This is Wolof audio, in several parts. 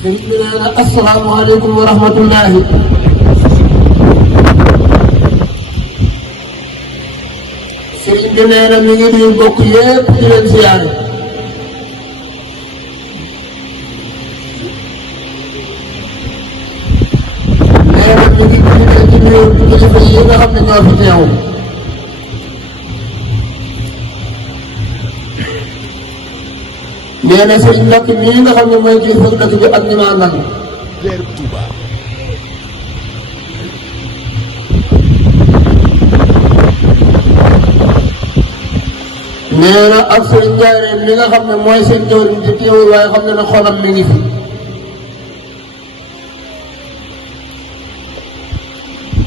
sëriñ bi nee na asalaamaaleykum wa rahmatullahi. sëriñ bi nee na mi ngi nuyu mbokk yépp di leen siyaare. nee na mi ngi nuyu ci nuyu kilifa yi nga xam ne ñoo fi teew. nee na sëriñ Mbacke mii nga xam ne mooy kilifa dëkk bi ak ñi ma àndal. nee na ak sëriñ Ndiarène mi nga xam ne mooy seen jawriñ ci teewul waaye xam ne ne xolam mi ngi fi.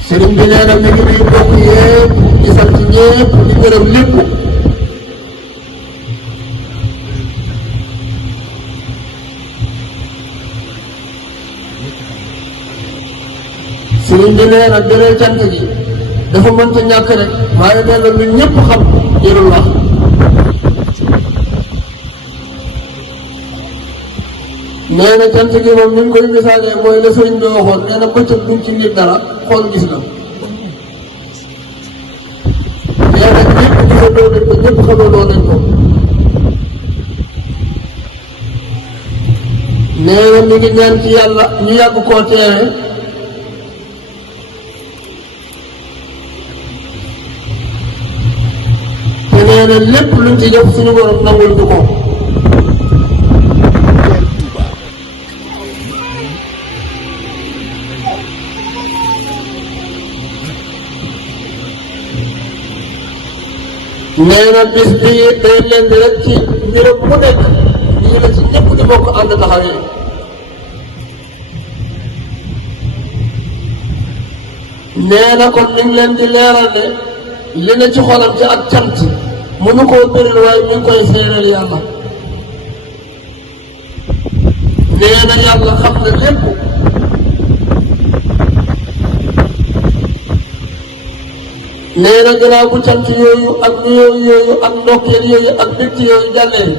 sëriñ bi nee na mi ngi nuyu mbokk yépp di sant ñépp di gërëm lépp. sëriñ bi nee na beneen cant gi dafa mënta ñàkk rek waaye nee na ñun ñëpp xam jërul wax. nee na cant gi moom ni ñu koy misaalee mooy la sëriñ bi waxoon nee na bëccëg duñ ci nit dara xool gis na. nee na ñëpp gisandoo nañ ko ñëpp xamandoo nañ ko. nee na mi ngi ñaan ci yàlla ñu yàgg koo teewe. nee na lépp luñ ci def suñu borom nangul du ko. nee na bis bi day leen di rek ci mbiram mu nekk lii la ci ñëpp di bokk ànd taxawee. nee na kon ni ngi leen di leeral ne li ne ci xolam ci ak cant mënu koo bëril waaye mi ngi koy seeral yàlla. nee na yàlla xam na lépp. nee na gannaaw bu cant yooyu ak nuyoo yooyu ak ndokkeel yooyu ak dëkk yooyu jàllee.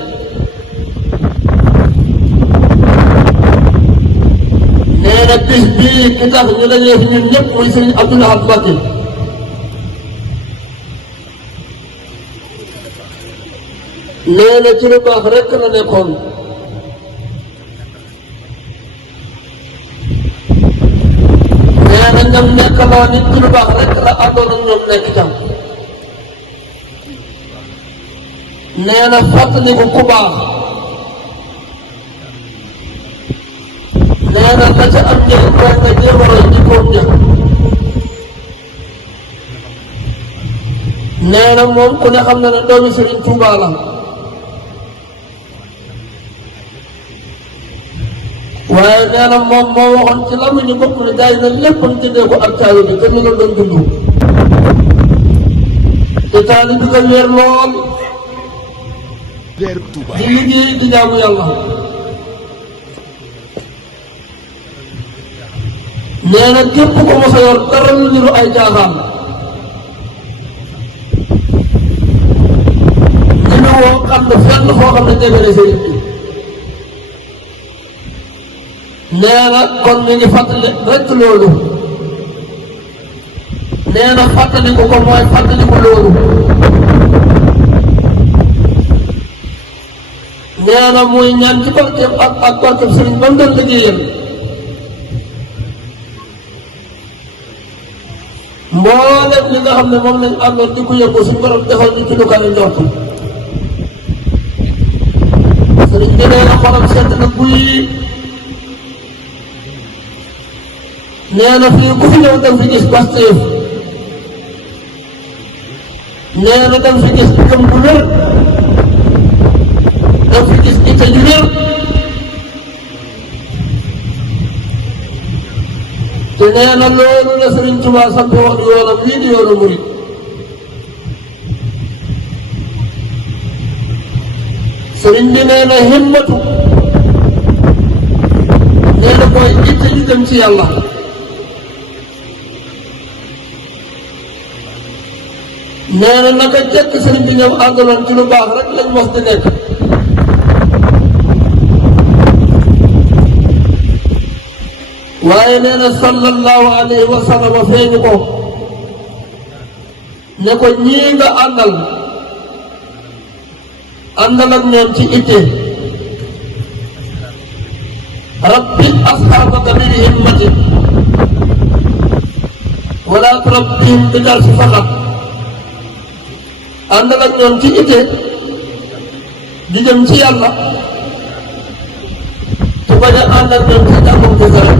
nee na bis bii ki tax ñu dajee fi ñun ñëpp muy Sëriñ Abdou Lahad Mbacké. nee na ci lu baax rekk la nekkoon. nee na ñam nekk loo nit ci lu baax rekk la àndoon ak ñoom nekk cam. nee na fàttaliku ku baax. nee na la ca am njëriñ mooy nga jéem a roy jikkoom ja. nee na moom ku ne xam na ne doomi Sëriñ Tuubaa la. waaye nee na moom moo waxoon ci làmmiñu bopp ne gars yi na lépp ñu jëndee ko ak taali bi te ni la doon dund. te taali bi ko wér lool. di liggéey di jaamu yàlla. nee na képp ko mos a yor dara lu niru ay caaxaan. ñu ne woo xam ne fenn foo xam ne jege na sëriñ bi. nee na kon mi ngi fàttali rekk loolu. nee na fàttaliku ko mooy fàttaliku loolu. nee na muy ñaan ci barkeem ak barkeem sëriñ ba mu doon liggéeyam. mboolem li nga xam ne moom lañ àndoon di ko yëngu suñu borom defal ñu ci lu kawe njort. sëriñ bi nee na xolam sedd na guy. nee na fii ku fi ñëw dem fi gis Pastef. nee na dem fi gis gëm bu wér. dem fi gis itte ju wér. te nee na loolu la Sëriñ Tuubaa sant woon yoonam lii di yoonu murit. sëriñ bi nee na himmatu. nee na mooy itte ju dem ci yàlla. nee na naka jekk sëriñ bi ñoom àndaloon ci lu baax rek lañ mos di nekk. waaye nee na sallallahu alayhi wa sallam feeñu ko ne ko ñii nga àndal ak ñoom ci itte rabbi asxaabaka bil himmati wala turabbihim bi darsi faqat àndal ak ñoom ci itte di jëm ci yàlla te bañ a ànd ak ñoom ci jàngum ci dara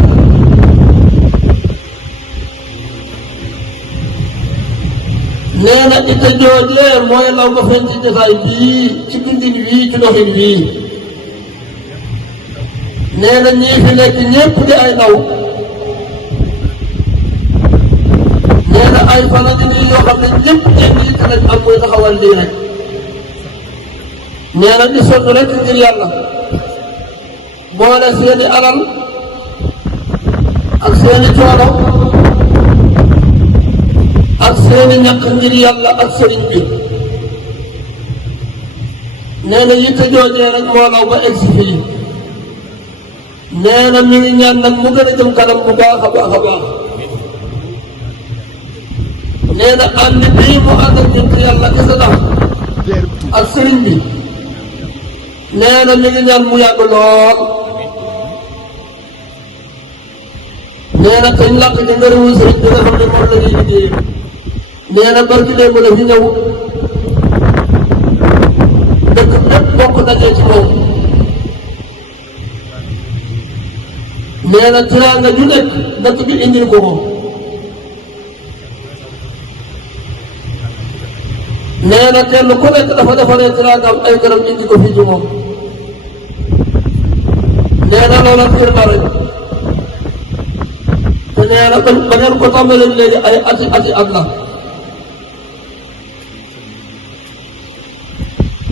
nee na itte joojee mooy law nga feeñ ci jotaay bii ci bindin bii ci doxin bii nee na ñii fi nekk ñépp di ay ndaw nee na ay fan a nii yoo xam ne ñépp ñeen yitte lañ am muy taxawal lii rek nee na di sonn rek ngir yàlla boole seeni alal ak seeni coono ak seeni ñàkk ngir yàlla ak sëriñ bi nee na yitte joojee rek moo law ba egsi fii nee na mi ngi ñaan nag mu gën a jëm kanam bu baax a baax a baax nee na ànd bii mu ànd ak ñun ci yàlla kese tax ak sëriñ bi nee na mi ngi ñaan mu yàgg lool nee na kañ làkk ci ngërëmul sëriñ bi nga xam ne moom la ñuy liggéey nee na barki démb la fi ñëw dëkk bépp bokk dajee ci moom nee na tiraanga ju nekk dëkk bi indil ko ko nee na kenn ku nekk dafa defaree tiraangam ay gërëm indi ko fii ci moom nee na loola firnde rek te nee na ba ngeen ko tàmbalee léegi ay ati at la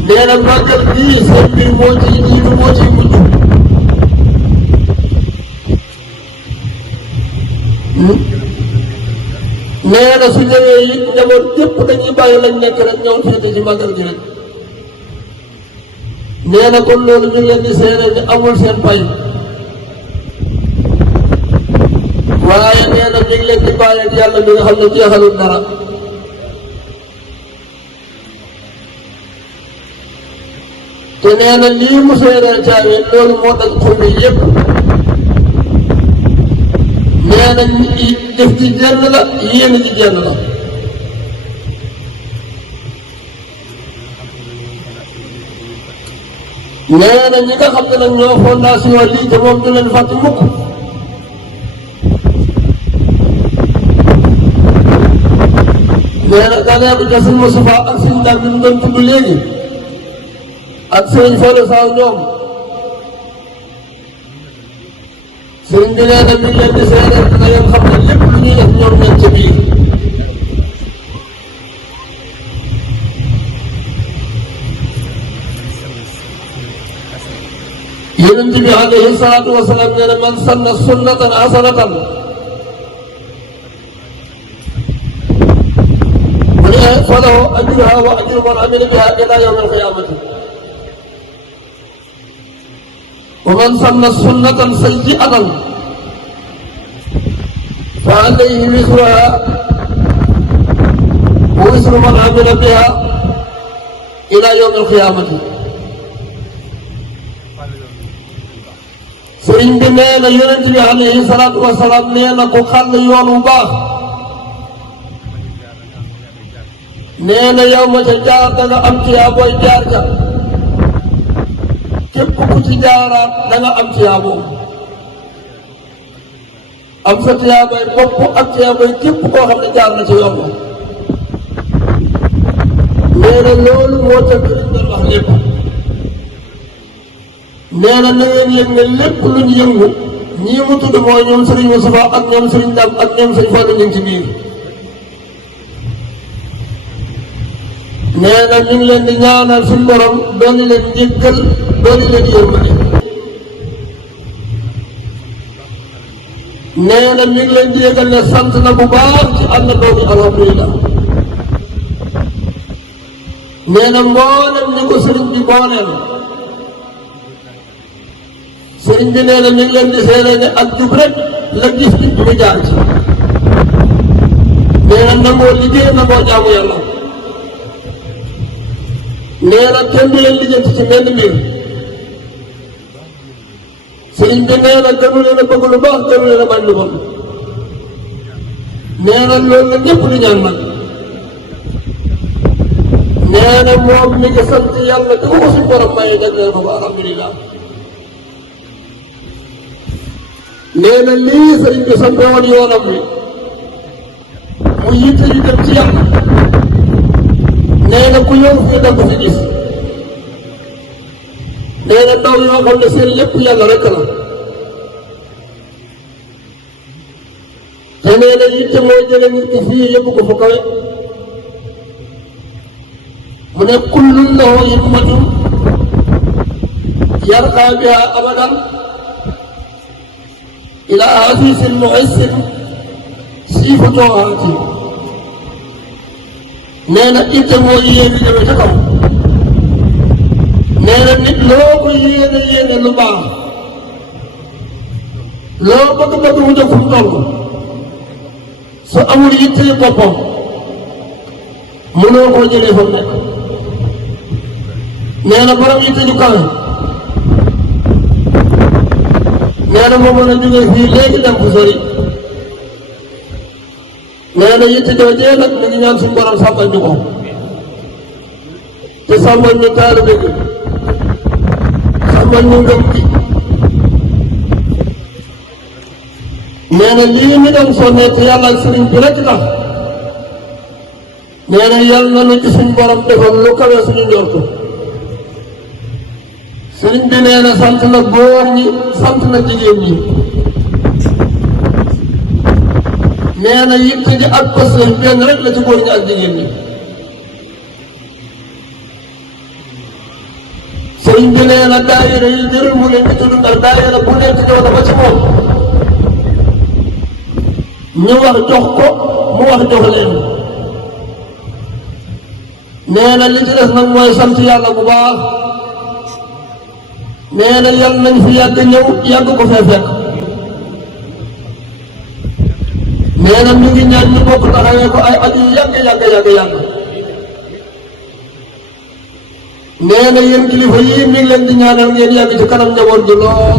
nee na màggal bii seen mbir moo ciy jiitu moo ciy mujj nee na su ñëwee it njaboot yëpp dañuy bàyyi lañ nekk rek ñëw féete ci màggal gi rek nee na kon loolu ñu ngi leen di seere ni amul seen pay waaye nee na ñu ngi leen di bàyyi ak yàlla mi nga xam ne jeexalul dara te nee na lii mu seeree caawe loolu moo daj xol bi yëpp nee na def ci jenn la yéen ci jenn la nee na ñi nga xam ne nag ñoo fondation lii te moom du leen fàtte mukk nee na dalee ko ja sëñ Moustapha ak sëñ daal bi ñu doon tudd léegi ak sëriñ Fallou Saw ñoom sëriñ bi nee na mi ngi leen di seedeel na ngeen xam ne lépp lu ñuy def ñoom ñeen ca biir yonent bi alayhi salaatu wa salaam nee na man sanna sunnatan hasanatan mu ne falahu ajruha wa ajru man amila biha ila yawmi alqiyamati wa man sanna sunnatan sayyi'atan fa alayhi wisruha wa wisru man amila biha ila yawmi alqiyamati sëriñ bi nee na yonent bi alayhi salaatu wa salaam nee na ku xàll yoon wu baax nee na yow ma ca jaar da nga am tiyaa booy jaar ca képp ku ci jaaraat da nga am tiyaa boobu am sa tiyaa booy bopp ak tiyaa booy képp koo xam ne jaar na ci yoon ba nee na loolu moo tax liñ doon wax lépp nee na na ngeen yëg ne lépp lu ñu yëngu ñii mu tudd mooy ñoom Serigne Moustapha ak ñoom Serigne Dame ak ñoom Serigne Fallou ñu ngi ci biir nee na ñu ngi leen di ñaanal suñu borom dooni leen njëggal dooni leen yërmande nee na mi ngi leen di yëgal ne sant na bu baax ci ànd doomi alhamdulilah nee na mboolem ñi ko sëriñ bi booleel sëriñ bi nee na mi ngi leen di seere ne ak jub rek la gis nit mu jaar ci nee na nangoo liggéey nangoo jaamu yàlla nee na kenn du leen lijjanti ci benn mbir sëriñ bi nee na gënu leen a bëgg lu baax gënu leen a bañ lu bon nee na loolu la ñëpp di ñaan nag nee na moom mi ngi sant yàlla di ko suñu borom maye jagleel ko alhamdulilah nee na lii sëriñ bi sant woon yoonam bi mu yitte yu dem ci yàlla nee na ku ñëw fii da ko fi gis nee na ndaw yoo xam ne seen lépp yàlla rek la te nee na yitte moo jële nit ki fii yóbbu ko fa kawe mu ne kullun lahu himmatun yarqaa biha abadan ila aziizin mu'izin siifatoo haati nee na itte moo yéene jëme ca kaw nee na nit loo ko yéene lu baax loo bëgg mu jóg fu mu toll su amul yitte boppam mënoo koo jëlee fa mu nekk nee na borom yitte ju kawe nee na moo mën a jógee fii léegi dem fu sori nee na yitte joojee nag mi ngi ñaan suñu borom sàmmal ñu ko te sàmmal ñu taalibe gi sàmmal ñu ngëm gi nee na lii ñu dem sonnee te yàlla ak sëriñ bi rek tax nee na yàlla na ci suñu borom defal lu kawe suñu njortu sëriñ bi nee na sant na góor ñi sant na jigéen ñi nee na yitte ji ak pësëf benn rek la ci góor ñi ak jigéen ñi sëriñ bi nee na daayira yi jërul mu leen di tudd ndax daayira bu nekk ñëw na ba ci moom ñu wax jox ko mu wax jox leen nee na li ci des nag mooy sant yàlla bu baax nee na yal nañ fi yàgg ñëw yàgg ko fee fekk nee na mi ngi ñaan ñu bokk taxawee ko ay at yu yàgg nee na yéen kilifa yii mi ngi leen di ñaanal ngeen yàgg ci kanam njaboot gi lool